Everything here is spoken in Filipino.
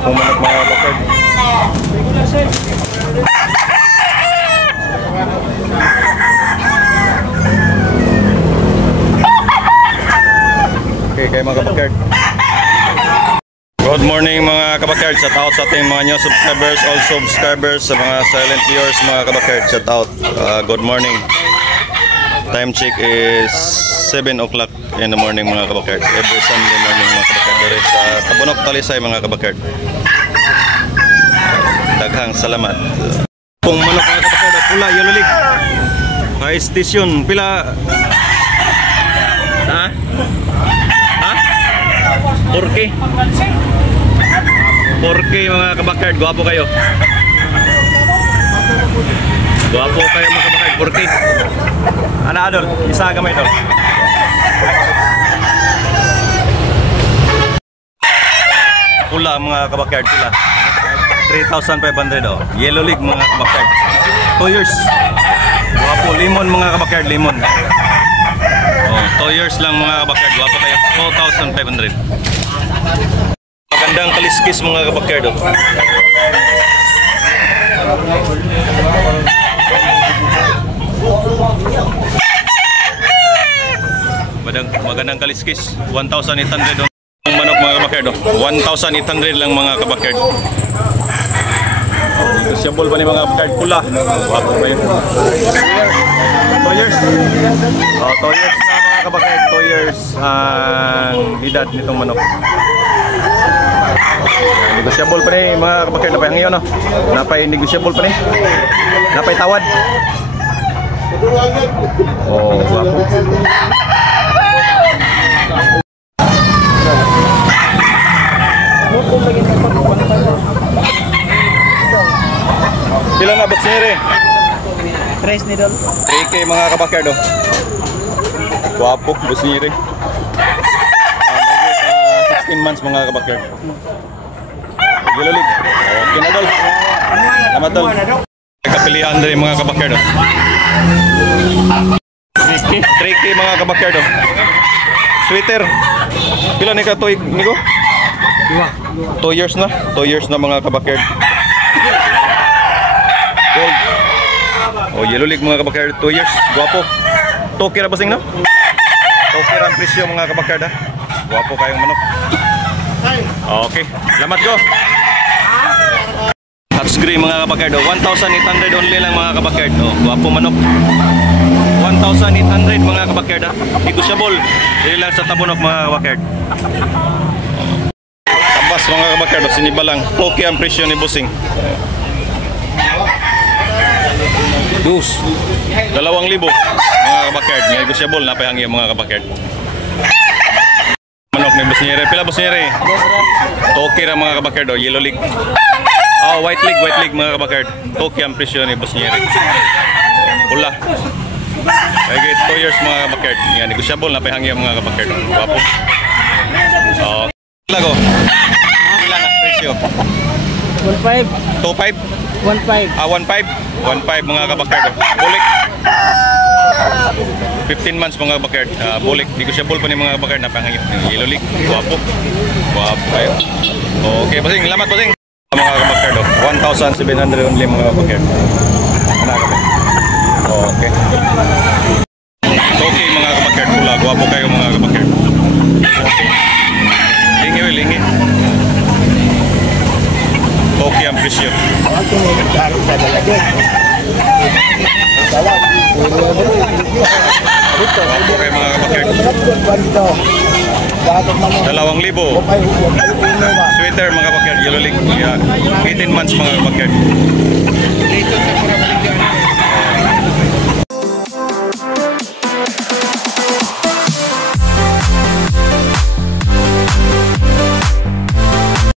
Wapong manok mga kabakard. Okay, kayo mga kabakard. Good morning mga kabakard. Shout out sa ating mga new subscribers, all subscribers, sa mga silent viewers mga kabakard. Shout out. Good morning. Time check is 7 o'clock in the morning mga kabakard. Every Sunday morning mga kabakard. Dari sa Tabunok, Talisay mga kabakard. Daghang salamat. Kung manok mga kabakard, pula, yellow leg. High station, pila? Ha? Ha? 4K? 4K mga kabakard, guwapo kayo. Guwapo kayo mga kabakard, 4K. Ano adol? Isa gamay ito. Pula mga kabakard, pula 3,500 oh. Yellow leg mga kabakard, 2 years. Guwapo, limon mga kabakard, limon. Oh, 2 years lang mga kabakard, guwapo kayo, 2,500. Magandang kaliskis mga kabakard oh. Magandang kaliskis, 1,800 ang manok mga kabakard oh. 1,800 lang mga kabakard. Negosyable pa ni mga kabakard, pula. Guwapo pa yun. 2 years. Oh, 2 years na mga kabakard, 2 years ang edad nitong manok. Negosyable pa ni mga kabakard, napay hangyo no. Napay negosyable pa ni. Napay tawad. Oh, guwapo. Pila na batsire? 3 ni dol. 3K mga kabakard oh. Guwapo, batsire. 16 months mga kabakard. Yellow leg. Okay na dol. Salamat dol. Kapilian din mga kabakard oh. 3K mga kabakard oh. Sweater. Pila ni ka tuig nigo? 2 years na. 2 years na mga kabakard. Gold. Oh, yellow leg mga kabakard, 2 years. Guwapo. Tokira basing na? Tokira ang presyo mga kabakard ha. Guwapo kayong manok. Okay. Salamat ko. Hats gray mga kabakard. 1,800 only lang mga kabakard. Oh, guwapo manok. 1,800 mga kabakard ha. Negosyable. Dili lang sa Tabunok mga kabakard. Tabas mga kabakard, siniba lang. Okay ang presyo ni Busing. 2,000 mga kabakard. Negosyable na payang yung mga kabakard. Manok ni Busnyere. Pila Busnyere? Okay ra mga kabakard oh. Yellow leg. Oh, white leg mga kabakard. Okay ang presyo ni Busnyere. Pula. Kaya 2 years mga kabakard. Yan, negosyable na payang yung mga kabakard. Guwapo. Oh, lago. Pila na presyo? 1.5. 2.5? 1.5. 1.5? 1.5 mga kabakard. Bulik. 15 months mga kabakard. Bulik. Negosyable pa ni mga kabakard. Napangayon. Yellow leg. Guwapo. Guwapo kayo. Okay, basing. Salamat basing. Mga kabakard. 1,700 only mga kabakard. Okay. Okay mga kabakard. Pula. Guwapo kayo mga kabakard. Okay. Lingi. Okay ang presyo. Guwapo kayo mga kabakard. 2,000. Sweater mga kabakard. Yellow leg. 18 months mga kabakard.